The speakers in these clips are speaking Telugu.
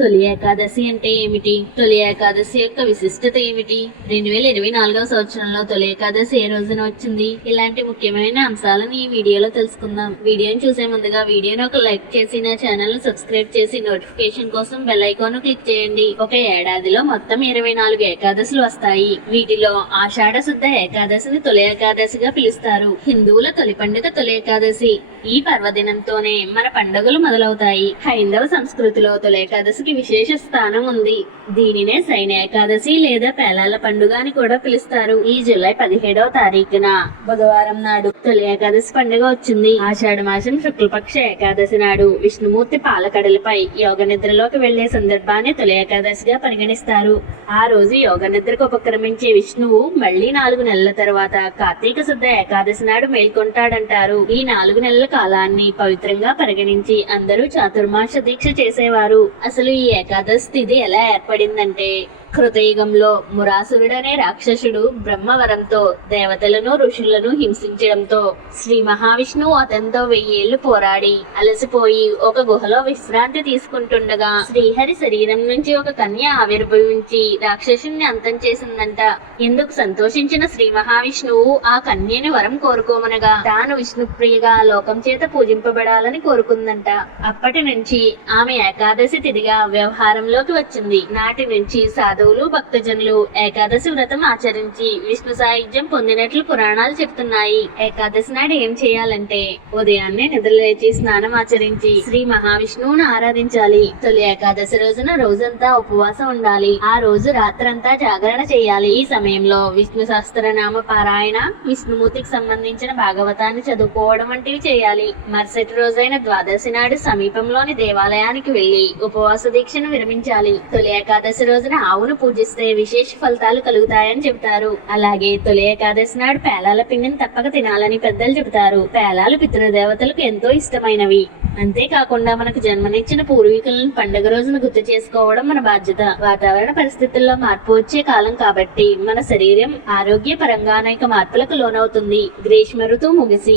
తొలి ఏకాదశి అంటే ఏమిటి? తొలి ఏకాదశి యొక్క విశిష్టత ఏమిటి? 2024వ సంవత్సరంలో తొలి ఏకాదశి ఏ రోజున వచ్చింది? ఇలాంటి ముఖ్యమైన అంశాలను ఈ వీడియోలో తెలుసుకుందాం. వీడియోని చూసే ముందుగా వీడియోని ఒక లైక్ చేసి నా ఛానల్ ను సబ్స్క్రైబ్ చేసి నోటిఫికేషన్ కోసం బెల్ ఐకాన్ క్లిక్ చేయండి. ఒక ఏడాదిలో మొత్తం 24 ఏకాదశులు వస్తాయి. వీటిలో ఆషాఢ శుద్ధ ఏకాదశిని తొలి ఏకాదశిగా పిలుస్తారు. హిందువుల తొలి పండుగ తొలి ఏకాదశి. ఈ పర్వదినంతోనే మన పండుగలు మొదలవుతాయి. హైందవ సంస్కృతిలో తొలి ఏకాదశికి విశేష స్థానం ఉంది. దీనినే శయన ఏకాదశి లేదా పేలాల పండుగ అని కూడా పిలుస్తారు. ఈ జూలై 17వ తారీఖున బుధవారం నాడు తొలి ఏకాదశి పండుగ వచ్చింది. ఆషాఢ మాసం శుక్లపక్ష ఏకాదశి నాడు విష్ణుమూర్తి పాలకడలపై యోగ నిద్రలోకి వెళ్లే సందర్భాన్ని తొలి ఏకాదశిగా పరిగణిస్తారు. ఆ రోజు యోగ నిద్రకు ఉపక్రమించే విష్ణువు మళ్లీ 4 నెలల తర్వాత కార్తీక శుద్ధ ఏకాదశి నాడు మేల్కొంటాడంటారు. ఈ 4 నెలల కాలాన్ని పవిత్రంగా పరిగణించి అందరూ చాతుర్మాస దీక్ష చేసేవారు. అసలు ఈ ఏకాదశి తిథి ఎలా ఏర్పడిందంటే, కృతయుగంలో మురాసురుడనే రాక్షసుడు బ్రహ్మవరంతో దేవతలను ఋషులను హింసించడంతో శ్రీ మహావిష్ణువు అతనితో 1000 ఏళ్లు పోరాడి అలసిపోయి ఒక గుహలో విశ్రాంతి తీసుకుంటుండగా శ్రీహరి శరీరం నుంచి ఒక కన్య ఆవిర్భవించి రాక్షసుని అంతం చేసిందంట. ఇందుకు సంతోషించిన శ్రీ మహావిష్ణువు ఆ కన్యని వరం కోరుకోమనగా తాను విష్ణుప్రియగా లోకం చేత పూజింపబడాలని కోరుకుందంట. అప్పటి నుంచి ఆమె ఏకాదశి తిథిగా వ్యవహారంలోకి వచ్చింది. నాటి నుంచి సాధువులు భక్తజనులు ఏకాదశి వ్రతం ఆచరించి విష్ణు సాయుధ్యం పొందినట్లు పురాణాలు చెప్తున్నాయి. ఏకాదశి నాడు ఏం చేయాలంటే, ఉదయాన్నే నిద్రలేచి స్నానం ఆచరించి శ్రీ మహావిష్ణువును ఆరాధించాలి. తొలి ఏకాదశి రోజున రోజంతా ఉపవాసం ఉండాలి. ఆ రోజు రాత్రంతా జాగరణ చేయాలి. ఈ సమయంలో విష్ణు సహస్రనామ పారాయణ, విష్ణుమూర్తికి సంబంధించిన భాగవతాన్ని చదువుకోవడం వంటివి చేయాలి. మరుసటి రోజైన ద్వాదశి నాడు సమీపంలోని దేవాలయానికి వెళ్లి ఉపవాస దీక్షను విరమించాలి. తొలి ఏకాదశి రోజున ఆవును పూజిస్తే విశేష ఫలితాలు కలుగుతాయని చెబుతారు. అలాగే తొలి ఏకాదశి నాడు పేలాల పిండిని తప్పక తినాలని పెద్దలు చెబుతారు. పేలాలు పితృదేవతలకు ఎంతో ఇష్టమైనవి. అంతేకాకుండా మనకు జన్మనిచ్చిన పూర్వీకులను పండుగ రోజున గుర్తు చేసుకోవడం మన బాధ్యత. వాతావరణ పరిస్థితుల్లో మార్పు వచ్చే కాలం కాబట్టి మన శరీరం ఆరోగ్య పరంగా అనేక మార్పులకు లోనవుతుంది. గ్రీష్మ ఋతువు ముగిసి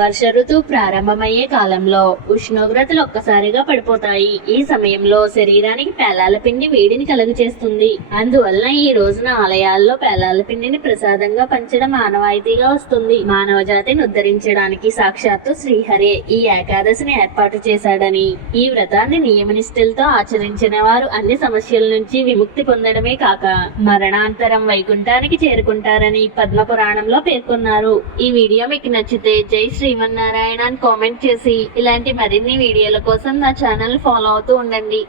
వర్ష ఋతువు ప్రారంభమయ్యే కాలంలో ఉష్ణోగ్రతలు ఒక్కసారిగా పడిపోతాయి. ఈ సమయంలో శరీరానికి పేలాల పిండి వేడిని కలుగు చేస్తుంది. అందువలన ఈ రోజున ఆలయాల్లో పేలాల పిండిని ప్రసాదంగా పంచడం ఆనవాయితీగా వస్తుంది. మానవ జాతిని ఉద్ధరించడానికి సాక్షాత్తు శ్రీహరే ఈ ఏకాదశిని ఏర్పాటు చేశాడని, ఈ వ్రతాన్ని నియమనిష్టలతో ఆచరించిన వారు అన్ని సమస్యల నుంచి విముక్తి పొందడమే కాక మరణాంతరం వైకుంఠానికి చేరుకుంటారని పద్మ పురాణంలో పేర్కొన్నారు. ఈ వీడియో మీకు నచ్చితే జై శ్రీమన్నారాయణ అని కామెంట్ చేసి ఇలాంటి మరిన్ని వీడియోల కోసం నా ఛానల్ ఫాలో అవుతూ ఉండండి.